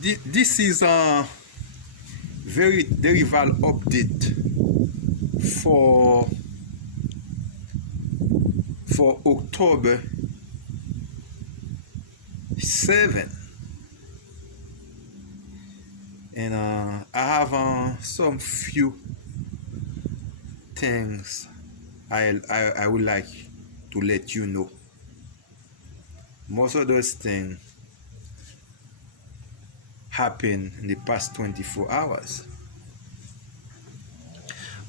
This is a very derival update for October 7, and I have some few things I would like to let you know. Most of those things happened in the past 24 hours.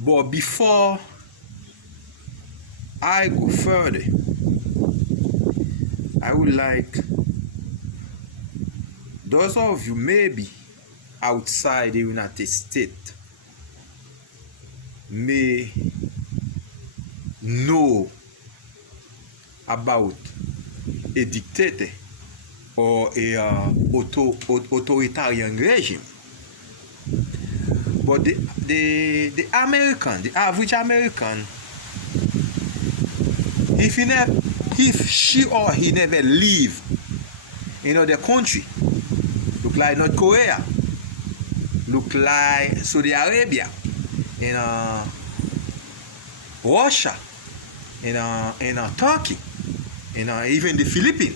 But before I go further, I would like those of you maybe outside the United States may know about a dictator or a authoritarian regime. But the American, the average American, if she or he never leave in other country, look like North Korea, look like Saudi Arabia, in Russia, in Turkey, even the Philippines,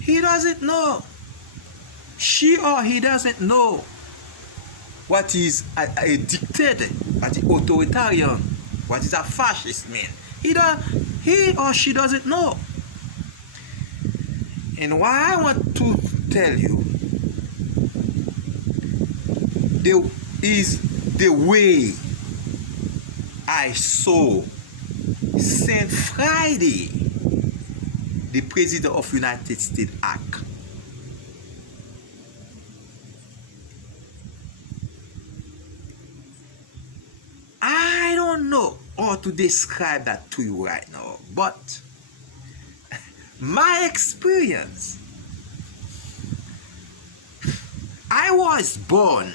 he doesn't know. She or he doesn't know what is a dictator, what is authoritarian, what is a fascist mean. He or she doesn't know. And why I want to tell you is the way I saw St. Friday the President of United States act. I don't know how to describe that to you right now, but my experience, I was born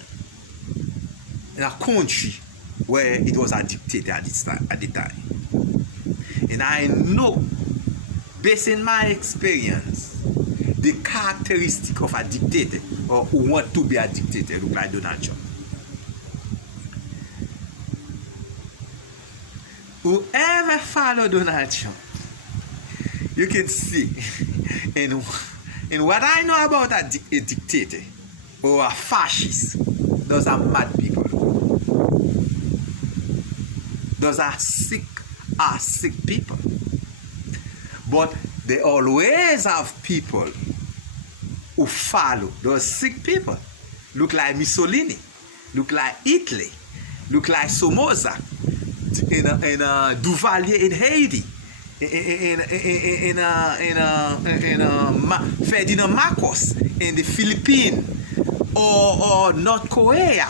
in a country where it was a dictator at the time. And I know, based on my experience, the characteristic of a dictator or who want to be a dictator, look like Donald Trump. Whoever follow Donald Trump, you can see, and what I know about a dictator or a fascist, those are mad people. Those are sick people. But they always have people who follow those sick people. Look like Mussolini, look like Hitler, look like Somoza, in Duvalier in Haiti, Ferdinand Marcos in the Philippines, or North Korea.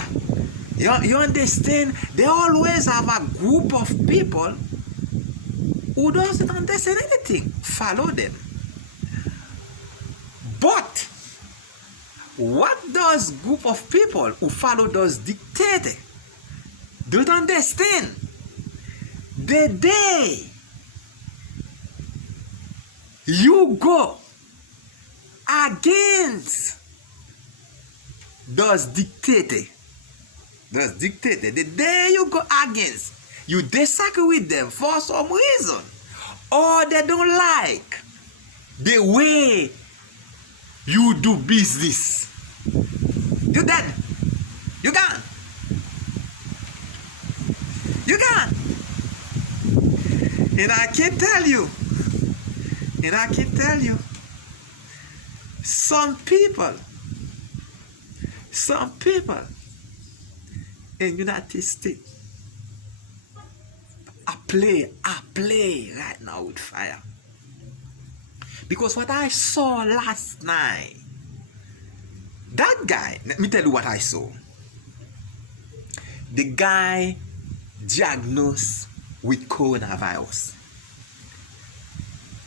You understand? They always have a group of people who doesn't understand anything. Follow them. But what does group of people who follow those dictators don't understand? The day you go against those dictators, the day you go against, you disagree with them for some reason, or they don't like the way you do business, you dead. You gone. You gone. And I can tell you, some people in United States I play right now with fire. Because what I saw last night, that guy, let me tell you what I saw. The guy diagnosed with coronavirus.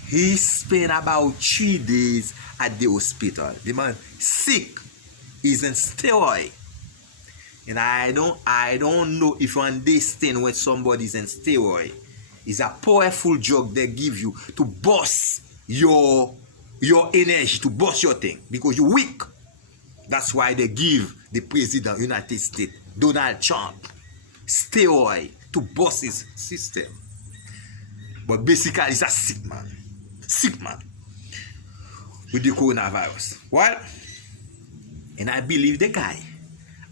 He spent about 3 days at the hospital. The man sick. He's in steroid. And I don't know if you understand when somebody's in steroid. It's a powerful drug they give you to boost your energy, to boost your thing, because you're weak. That's why they give the president of the United States, Donald Trump, steroid to bust his system. But basically, he's a sick man. Sick man. With the coronavirus. Well, and I believe the guy,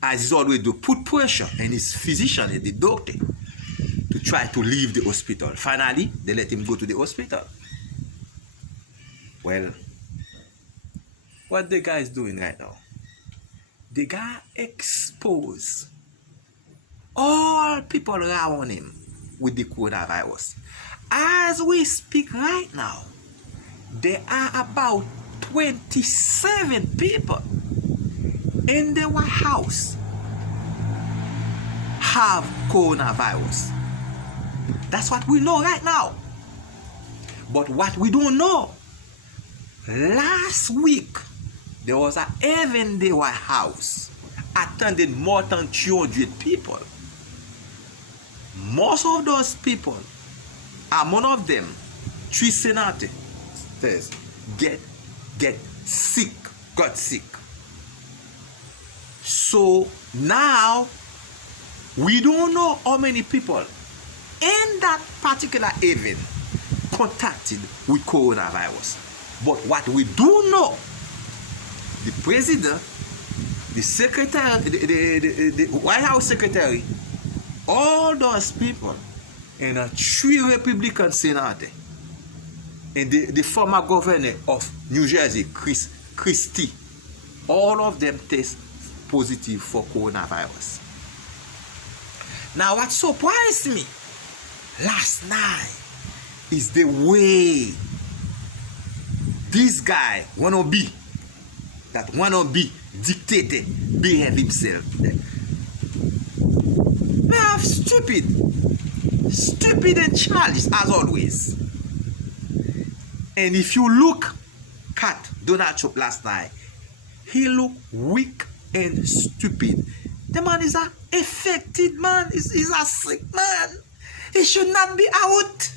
as he's always do, put pressure on his physician and the doctor to try to leave the hospital. Finally, they let him go to the hospital. Well, what the guy is doing right now? The guy exposed all people around him with the coronavirus. As we speak right now, there are about 27 people in the White House have coronavirus. That's what we know right now. But what we don't know, last week, there was an event in the White House attended more than 200 people. Most of those people, among of them, 3 senators got sick. So now we don't know how many people in that particular event contacted with coronavirus. But what we do know, the president, the secretary, the White House secretary, all those people, and 3 Republican senators, and the former governor of New Jersey, Chris Christie, all of them test positive for coronavirus. Now, what surprised me last night is the way this guy wanna be dictator behave himself. They are stupid and childish as always. And if you look at Donald Trump last night, he looked weak and stupid. The man is an affected man. He's a sick man. He should not be out.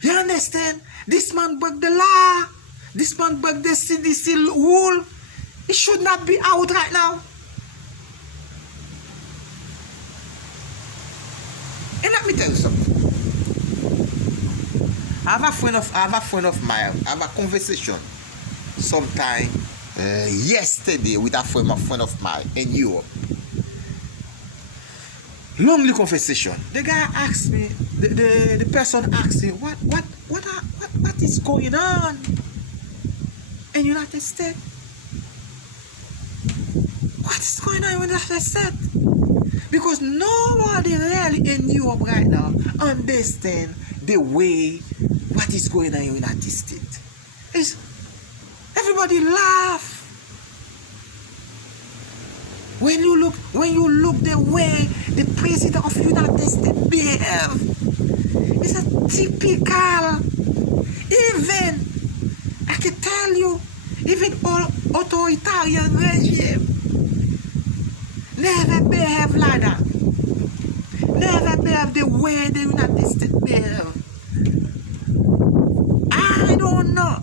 You understand? This man broke the law. This man broke the CDC rule. He should not be out right now. And let me tell you something. I have a friend of mine. I have a conversation sometime yesterday with a friend of mine in Europe. Lonely conversation. The guy asked me, the person asked me, what is going on in United States? What is going on in United States? Because nobody really in Europe right now understand the way what is going on in United States. It's, everybody laugh. When you look the way the president of United States behave, it's a typical, even, I can tell you, even authoritarian regime never behave like that. Never behave the way the United States behave. I don't know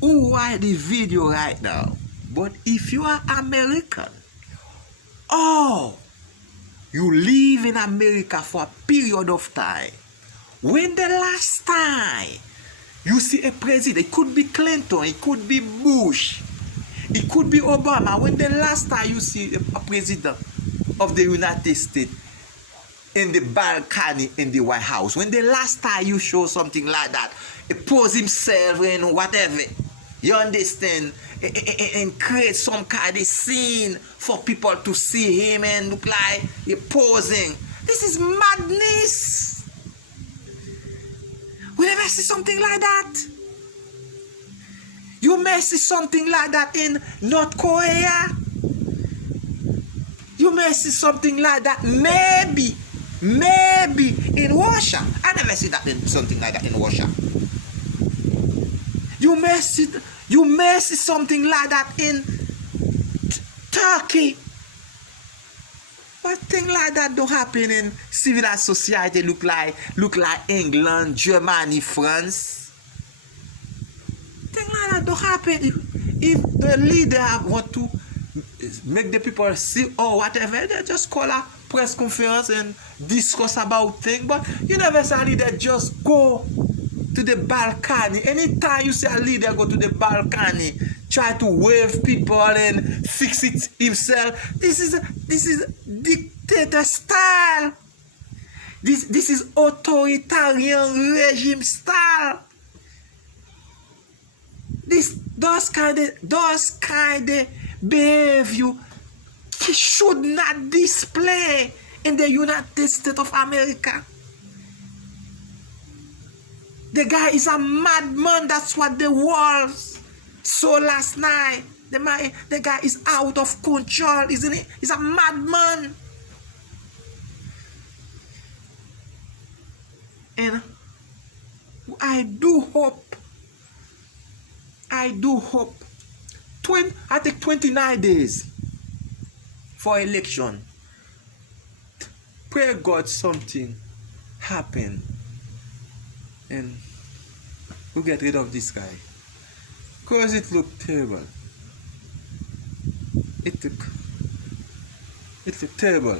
who watch the video right now, but if you are American, oh, you live in America for a period of time, when the last time you see a president, it could be Clinton, it could be Bush, it could be Obama, when the last time you see a president of the United States in the balcony in the White House, when the last time you show something like that, he pose himself in whatever, you understand, and create some kind of scene for people to see him and look like he posing. This is madness. We never see something like that. You may see something like that in North Korea. You may see something like that maybe in Russia. I never see that something like that in Russia. You may see something like that in Turkey. But things like that don't happen in civilized society. Look like England, Germany, France. Things like that don't happen if the leader want to make the people see or whatever, they just call a press conference and discuss about things. But you never see a leader just go to the balcony. Anytime you see a leader go to the balcony, try to wave people and fix it himself, this is dictator style. This is authoritarian regime style. Those kind of behavior should not display in the United States of America. The guy is a madman. That's what the world saw last night. The guy is out of control, isn't he? He's a madman. And I do hope, I think 29 days for election. Pray God something happen and we get rid of this guy. Because it looked terrible. It looked terrible.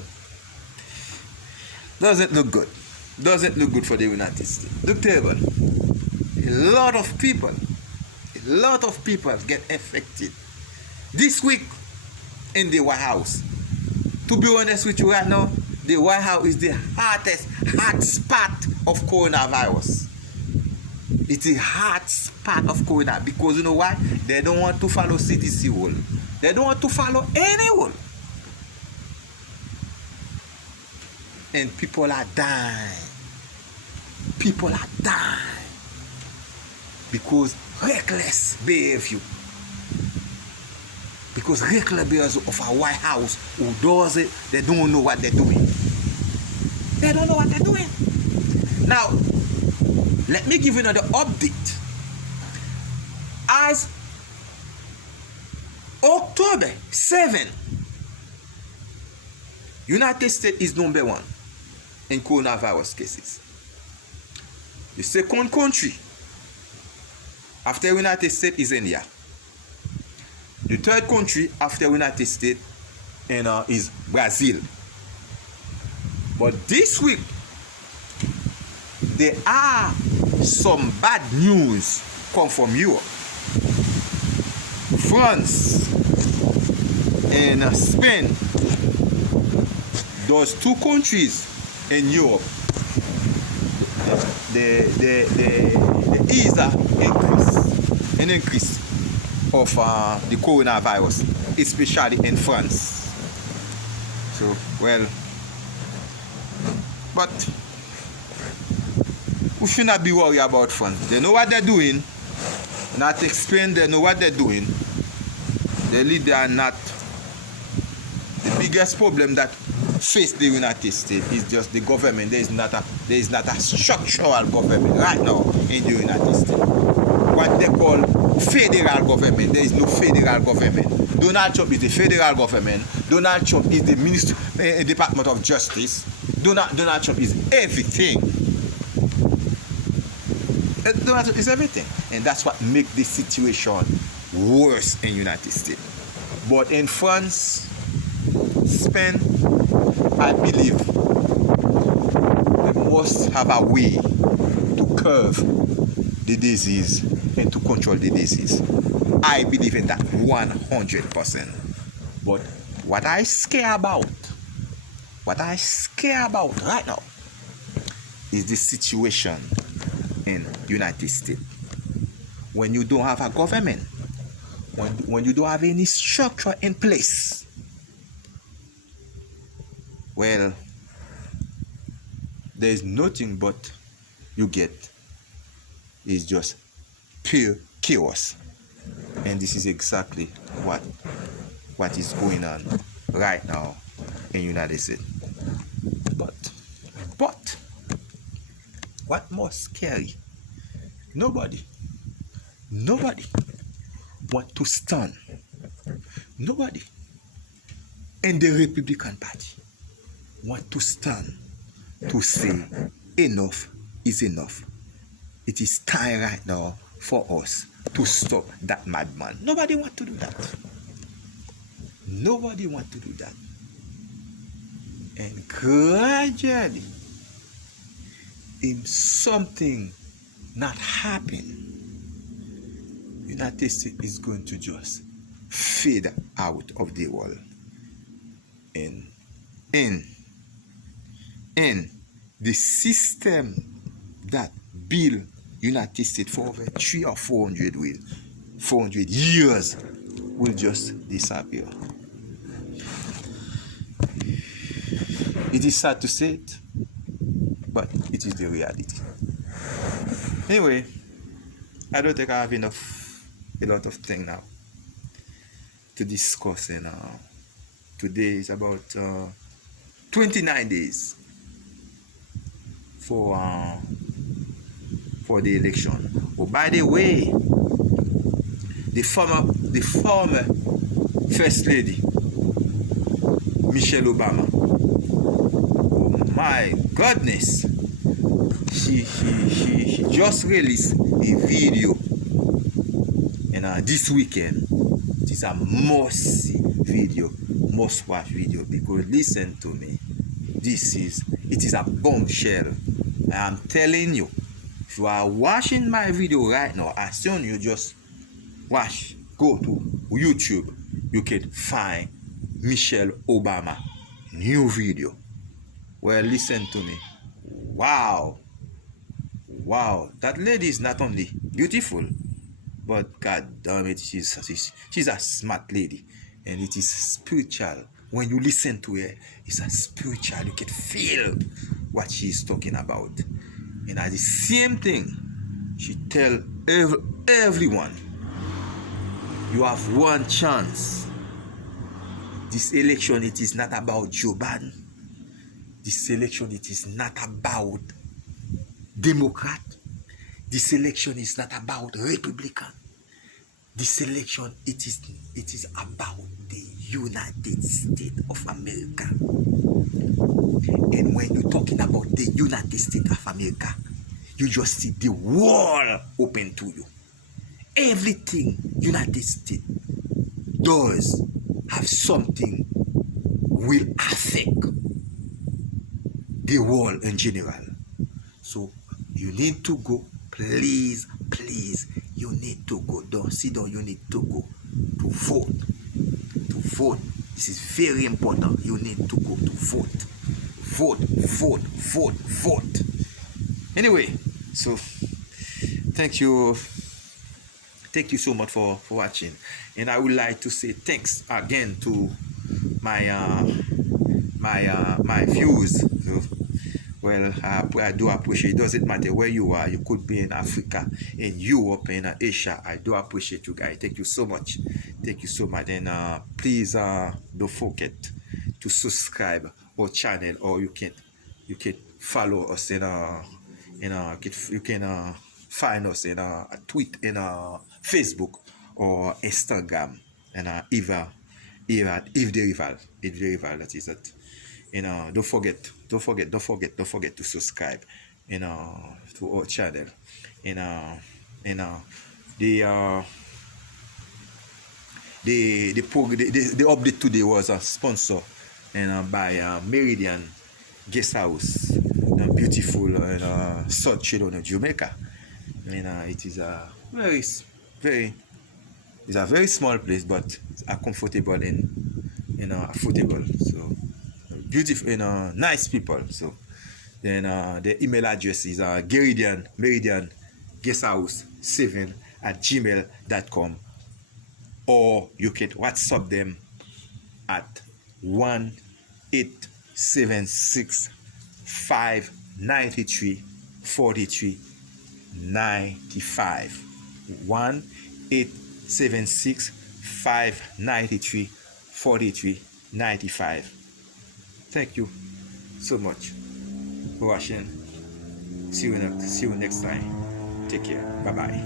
Doesn't look good. Doesn't look good for the United States. Look terrible. A lot of people get affected this week in the White House. To be honest with you right now, the White House is the hot spot of coronavirus. It's the hot spot of coronavirus because you know why? They don't want to follow CDC rule. They don't want to follow any rule. And people are dying. People are dying because reckless behavior. Because reckless behavior of a White House who does it, they don't know what they're doing. They don't know what they're doing. Now, let me give you another update. As October 7, United States is number 1 in coronavirus cases. The second country after United States is India. The third country after United States is Brazil. But this week, there are some bad news come from Europe. France and Spain, those two countries in Europe, the is an increase of the coronavirus, especially in France. So, well, but we should not be worried about France. They know what they're doing. Not explain, they know what they're doing. The leader are not. The biggest problem that face the United States is just the government. There is not a structural government right now in the United States. What they call federal government. There is no federal government. Donald Trump is the federal government. Donald Trump is the Department of Justice. Donald Trump is everything. Donald Trump is everything. And that's what makes this situation worse in the United States. But in France, Spain, I believe they must have a way to curb the disease and to control the disease. I believe in that 100%. But what I scare about right now is the situation in United States. When you don't have a government, when you don't have any structure in place, well, there is nothing but you get is just pure chaos. And this is exactly what is going on right now in the United States. But what more scary? Nobody want to stand. Nobody in the Republican Party want to stand to say enough is enough. it is time right now for us to stop that madman. Nobody want to do that. Nobody want to do that. And gradually, if something not happen, United States is going to just fade out of the world. And the system that built United States for over 300 or 400 years will just disappear. It is sad to say it, but it is the reality. Anyway, I don't think I have a lot of things now to discuss. And today is about 29 days for the election. Oh, by the way, the former First Lady Michelle Obama, oh my goodness, she just released a video, and this weekend. It is a must-see video, must-watch video, because listen to me, it is a bombshell. I am telling you, if you are watching my video right now, as soon as you just go to YouTube, you can find Michelle Obama new video. Well, listen to me. Wow, that lady is not only beautiful, but god damn it, she's a smart lady, and it is spiritual. When you listen to her, it's a spiritual. You can feel what she's talking about. And at the same thing, she tell everyone, you have one chance. This election, it is not about Joe Biden. This election, it is not about Democrat. This election is not about Republican. This election, it is about the United States of America. And when you're talking about the United States of America, you just see the world open to you. Everything United States does have something will affect the world in general. So you need to go. Please, you need to go. Don't sit down. You need to go to vote. To vote. This is very important. You need to go to vote. Vote. Anyway, so thank you so much for watching. And I would like to say thanks again to my viewers. So, well, I do appreciate it. Doesn't matter where you are. You could be in Africa, in Europe, in Asia. I do appreciate you guys. Thank you so much. And please don't forget to subscribe our channel, or you can follow us in you can find us in tweet in Facebook or Instagram, and if the rival, that is it. Don't forget to subscribe to our channel. The update today was sponsored by Meridian Guest House, beautiful South Children of Jamaica. It is a very small place, but it's comfortable and affordable. So beautiful, nice people. So then the email address is Meridian Guest House 7@gmail.com, or you can WhatsApp them at 1-876-593-4395. 1-876-593-4395. Thank you so much for watching. See you next time. Take care. Bye-bye.